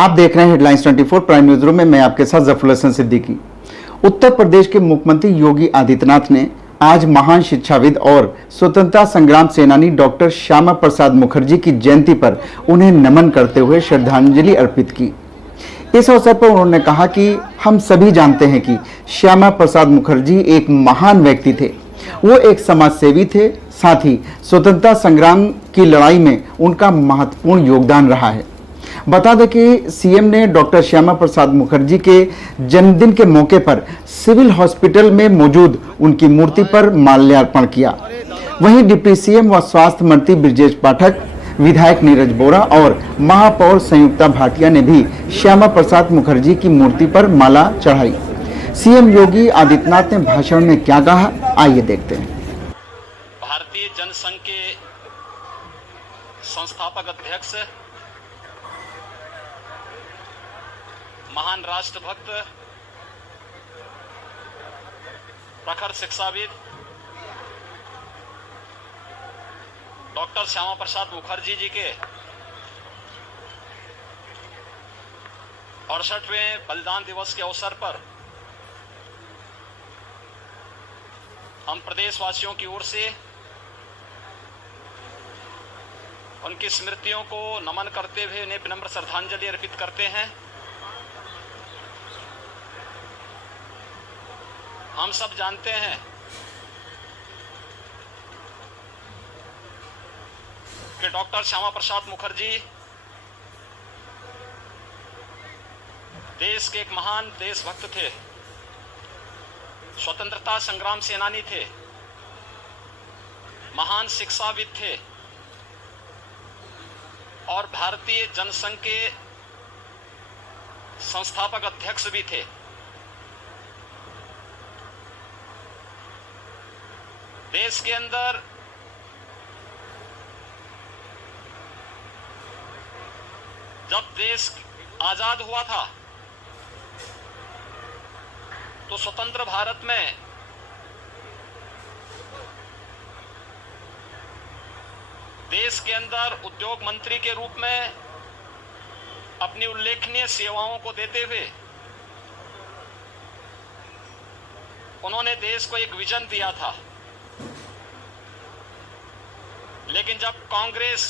आप देख रहे हैं हेडलाइंस 24 प्राइम न्यूज रूम में। मैं आपके साथ जफरुल हसन सिद्दीकी। उत्तर प्रदेश के मुख्यमंत्री योगी आदित्यनाथ ने आज महान शिक्षाविद और स्वतंत्रता संग्राम सेनानी डॉक्टर श्यामा प्रसाद मुखर्जी की जयंती पर उन्हें नमन करते हुए श्रद्धांजलि अर्पित की। इस अवसर पर उन्होंने कहा कि हम सभी जानते हैं कि श्यामा प्रसाद मुखर्जी एक महान व्यक्ति थे। वो एक समाज सेवी थे, साथ ही स्वतंत्रता संग्राम की लड़ाई में उनका महत्वपूर्ण योगदान रहा है। बता दें कि सीएम ने डॉक्टर श्यामा प्रसाद मुखर्जी के जन्मदिन के मौके पर सिविल हॉस्पिटल में मौजूद उनकी मूर्ति पर माल्यार्पण किया। वहीं डिप्टी सीएम व स्वास्थ्य मंत्री ब्रजेश पाठक, विधायक नीरज बोरा और महापौर संयुक्ता भाटिया ने भी श्यामा प्रसाद मुखर्जी की मूर्ति पर माला चढ़ाई। सीएम योगी आदित्यनाथ ने भाषण में क्या कहा, आइए देखते हैं। भारतीय जनसंघ के संस्थापक अध्यक्ष, महान राष्ट्रभक्त, प्रखर शिक्षाविद डॉक्टर श्यामा प्रसाद मुखर्जी जी के 68वें बलिदान दिवस के अवसर पर हम प्रदेशवासियों की ओर से उनकी स्मृतियों को नमन करते हुए उन्हें विनम्र श्रद्धांजलि अर्पित करते हैं। हम सब जानते हैं कि डॉक्टर श्यामा प्रसाद मुखर्जी देश के एक महान देशभक्त थे, स्वतंत्रता संग्राम सेनानी थे, महान शिक्षाविद थे और भारतीय जनसंघ के संस्थापक अध्यक्ष भी थे। देश के अंदर जब देश आजाद हुआ था तो स्वतंत्र भारत में देश के अंदर उद्योग मंत्री के रूप में अपनी उल्लेखनीय सेवाओं को देते हुए उन्होंने देश को एक विजन दिया था। लेकिन जब कांग्रेस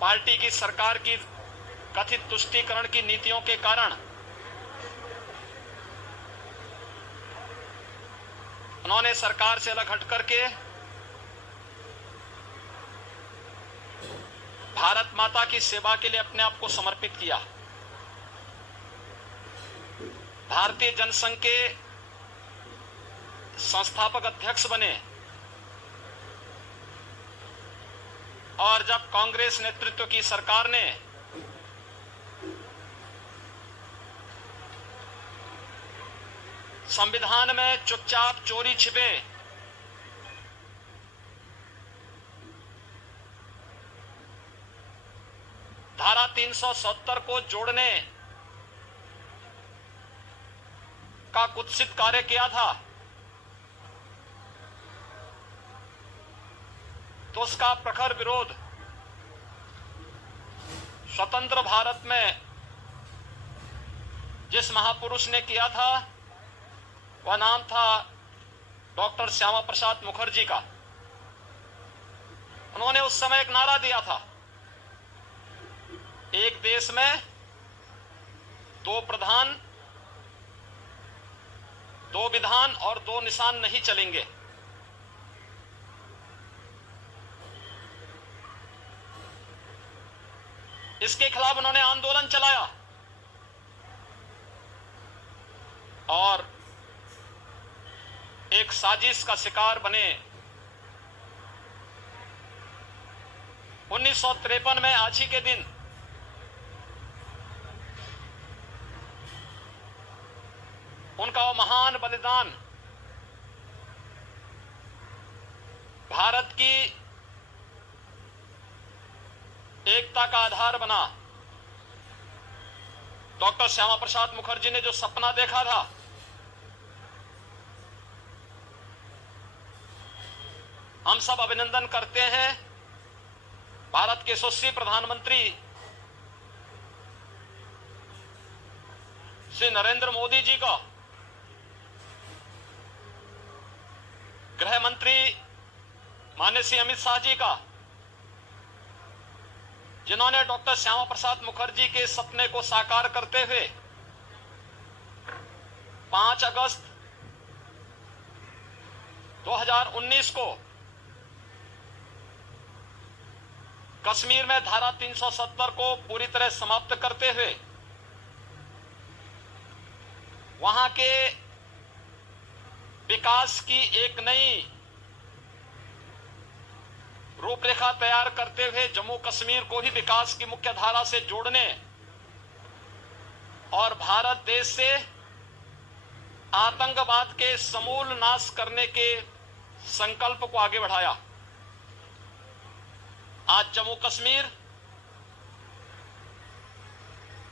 पार्टी की सरकार की कथित तुष्टीकरण की नीतियों के कारण उन्होंने सरकार से अलग हट करके भारत माता की सेवा के लिए अपने आप को समर्पित किया। भारतीय जनसंघ के संस्थापक अध्यक्ष बने और जब कांग्रेस नेतृत्व की सरकार ने संविधान में चुपचाप चोरी छिपे धारा 370 को जोड़ने का कुत्सित कार्य किया था, तो उसका प्रखर विरोध स्वतंत्र भारत में जिस महापुरुष ने किया था वह नाम था डॉक्टर श्यामा प्रसाद मुखर्जी का। उन्होंने उस समय एक नारा दिया था, एक देश में दो प्रधान, दो विधान और दो निशान नहीं चलेंगे। इसके खिलाफ उन्होंने आंदोलन चलाया और एक साजिश का शिकार बने। 1953 में आज ही के दिन उनका वो महान बलिदान भारत की एकता का आधार बना। डॉक्टर श्यामा प्रसाद मुखर्जी ने जो सपना देखा था, हम सब अभिनंदन करते हैं भारत के यशस्वी प्रधानमंत्री श्री नरेंद्र मोदी जी का, गृह मंत्री माननीय श्री अमित शाह जी का, जिन्होंने डॉक्टर श्यामा प्रसाद मुखर्जी के सपने को साकार करते हुए 5 अगस्त 2019 को कश्मीर में धारा 370 को पूरी तरह समाप्त करते हुए वहां के विकास की एक नई रूपरेखा तैयार करते हुए जम्मू कश्मीर को भी विकास की मुख्य धारा से जोड़ने और भारत देश से आतंकवाद के समूल नाश करने के संकल्प को आगे बढ़ाया। आज जम्मू कश्मीर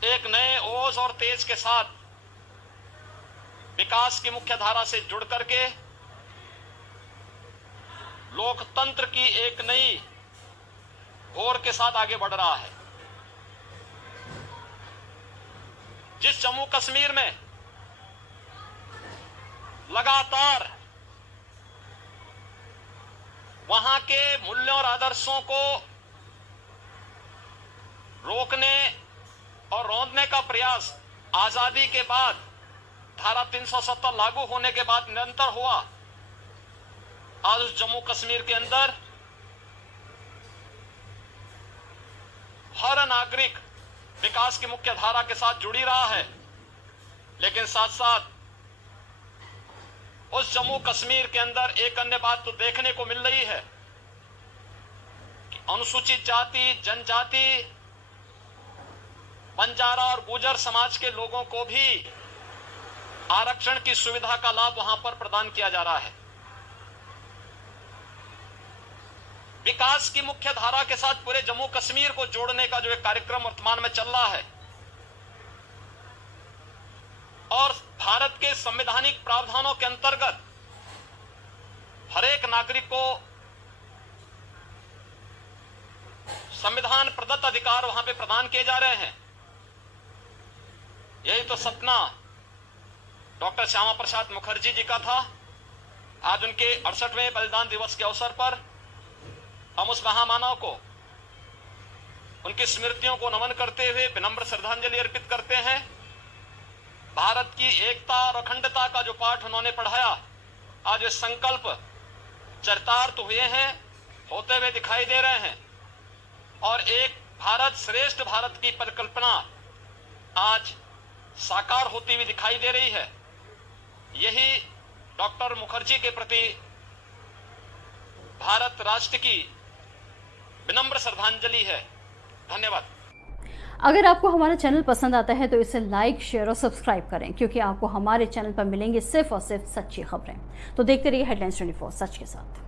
एक नए ओज और तेज के साथ विकास की मुख्य धारा से जुड़ करके लोकतंत्र की एक नई घोर के साथ आगे बढ़ रहा है। जिस जम्मू कश्मीर में लगातार वहां के मूल्यों और आदर्शों को रोकने और रौंदने का प्रयास आजादी के बाद धारा 370 लागू होने के बाद निरंतर हुआ, आज उस जम्मू कश्मीर के अंदर हर नागरिक विकास की मुख्य धारा के साथ जुड़ी रहा है। लेकिन साथ साथ उस जम्मू कश्मीर के अंदर एक अन्य बात तो देखने को मिल रही है कि अनुसूचित जाति, जनजाति, बंजारा और गुर्जर समाज के लोगों को भी आरक्षण की सुविधा का लाभ वहां पर प्रदान किया जा रहा है। विकास की मुख्य धारा के साथ पूरे जम्मू कश्मीर को जोड़ने का जो एक कार्यक्रम वर्तमान में चल रहा है और भारत के संवैधानिक प्रावधानों के अंतर्गत हर एक नागरिक को संविधान प्रदत्त अधिकार वहां पे प्रदान किए जा रहे हैं। यही तो सपना डॉक्टर श्यामा प्रसाद मुखर्जी जी का था। आज उनके 68वें बलिदान दिवस के अवसर पर हम उस महामानव को, उनकी स्मृतियों को नमन करते हुए विनम्र श्रद्धांजलि अर्पित करते हैं। भारत की एकता और अखंडता का जो पाठ उन्होंने पढ़ाया, आज ये संकल्प चरितार्थ हुए हैं, होते हुए दिखाई दे रहे हैं और एक भारत श्रेष्ठ भारत की परिकल्पना आज साकार होती हुई दिखाई दे रही है। यही डॉक्टर मुखर्जी के प्रति भारत राष्ट्र की विनम्र श्रद्धांजलि है। धन्यवाद। अगर आपको हमारा चैनल पसंद आता है तो इसे लाइक, शेयर और सब्सक्राइब करें, क्योंकि आपको हमारे चैनल पर मिलेंगे सिर्फ और सिर्फ सच्ची खबरें। तो देखते रहिए हेडलाइंस 24 सच के साथ।